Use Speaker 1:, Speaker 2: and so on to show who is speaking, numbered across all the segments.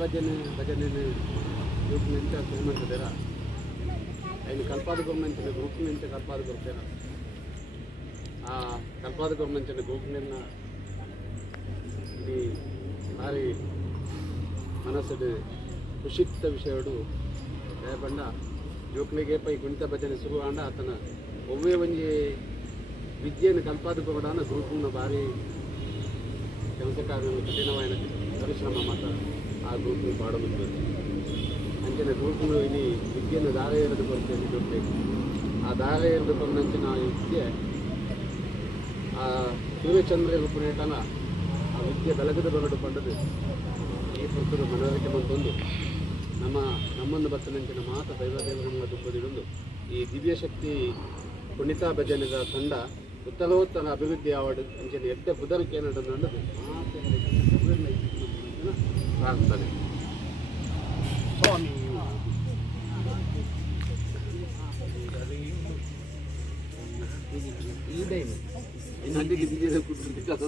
Speaker 1: భజన భజన గ్రూప్ నుంచి ఆ సినిమా దగ్గర. ఆయన కల్పాదుగురం నుంచి గ్రూప్ నుంచి కల్పాదుగురు దగ్గర. ఆ కల్పాదుగురం నుంచి గ్రూప్ నిన్న ఈ మరి మనసుడు కుషిత విషయుడు లేకుండా జోక్లిగేపై గుణిత భజన శురువాడ అతను ఒవ్వే వంజి విద్యను కల్పాదుకోవడానికి గ్రూపున్న భారీ జంతకారు కఠినమైన పరిశ్రమ మాట్లాడుతుంది ಆ ಗುಂಪು ಮಾಡೋದು ಅಂಚನೆ ಗುಂಪು ಇಲ್ಲಿ ವಿದ್ಯೆಯನ್ನು ದಾರ ಎಳೆದು ಬರ್ತೇನೆ ದುಡ್ಬೇಕು ಆ ದಾರ ಎರಡು ಬಂದಂಚೆ ನಾವು ವಿದ್ಯೆ, ಆ ಸೂರ್ಯಚಂದ್ರನ ಪುಣೇಟನ ಆ ವಿದ್ಯೆ ಬೆಳಗದ ಬರಡು ಪಡೆದು ಈ ಪುಸ್ತಕ ಮನವರಿಕೆ ಬಂದು ನಮ್ಮ, ನಮ್ಮನ್ನು ಬರ್ತನಂಚಿನ ಮಾತ ದೈವದೇವರ ನಮ್ಮ ದುಬ್ಬದಿಗೊಂದು ಈ ದಿವ್ಯ ಶಕ್ತಿ ಪುಣಿತಾ ಭಜನೆದ ತಂಡ ಉತ್ತರೋತ್ತರ ಅಭಿವೃದ್ಧಿ ಆವಡು ಅಂಚಿನ ಎತ್ತೆ ಬುಧನಕ್ಕೆ ಕೇಂದ್ರ ನಡೆದು ಮಾತು Nerede tabii. İyi değil mi? Hadi gidip yere kurduk. Dikkat.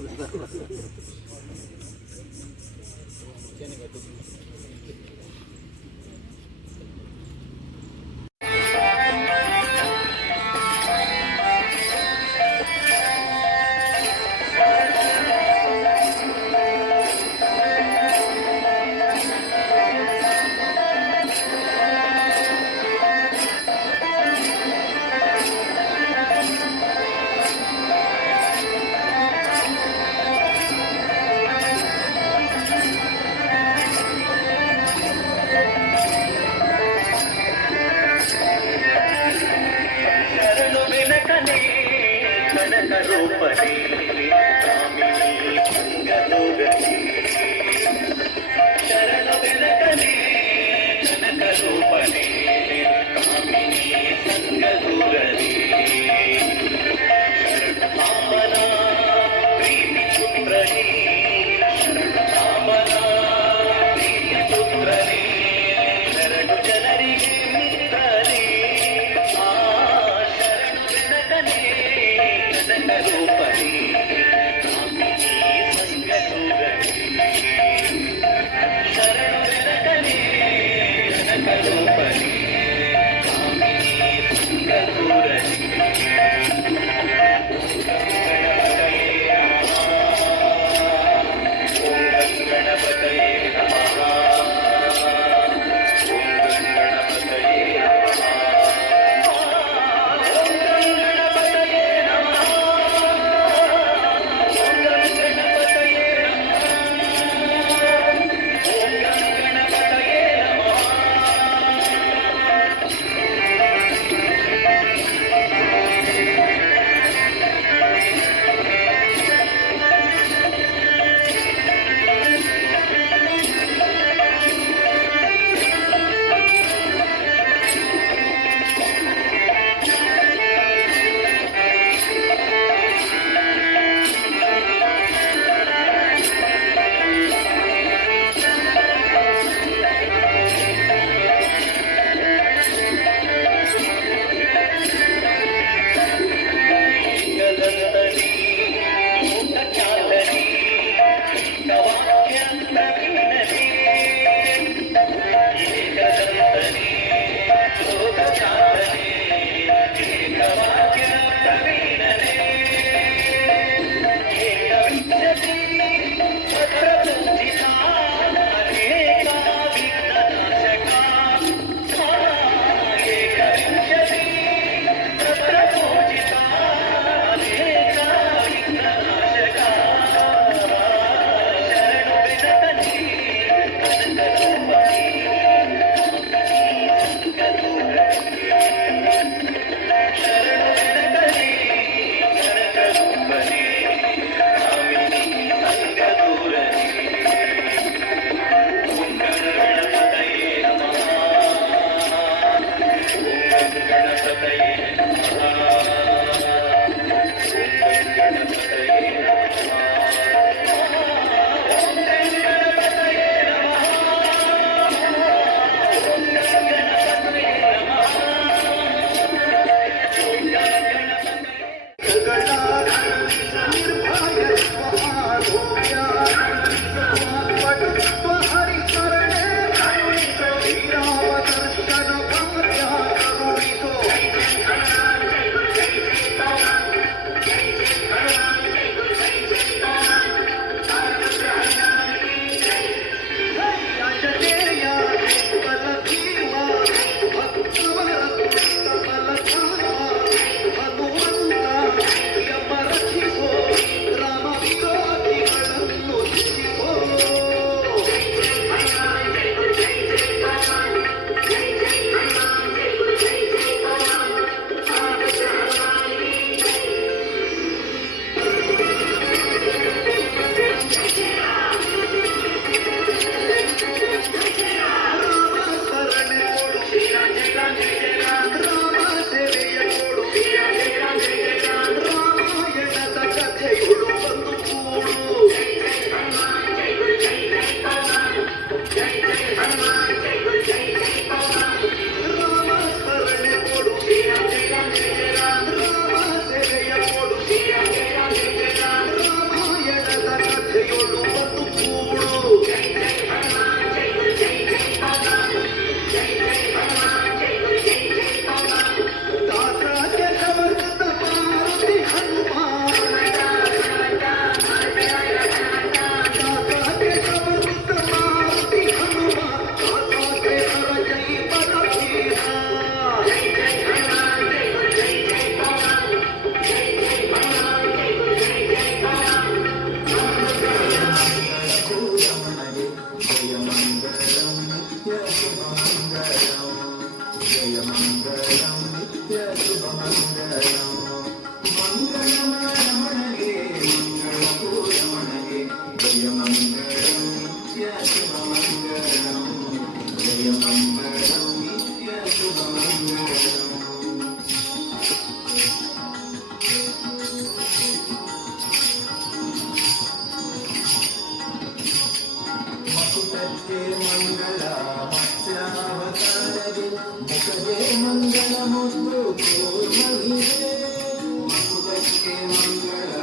Speaker 2: ಮಂಗಳ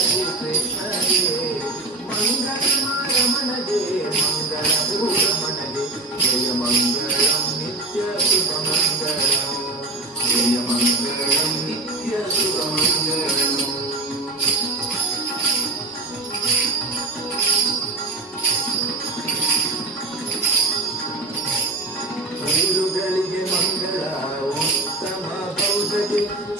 Speaker 2: ಶ್ರೀಕೃಷ್ಣಗೆ ಮಂಗಳಮಾರಮಣಗೆ ಮಂಗಳ ಪೂರಮಣಗೆ ಜಯ ಮಂಗಳಂ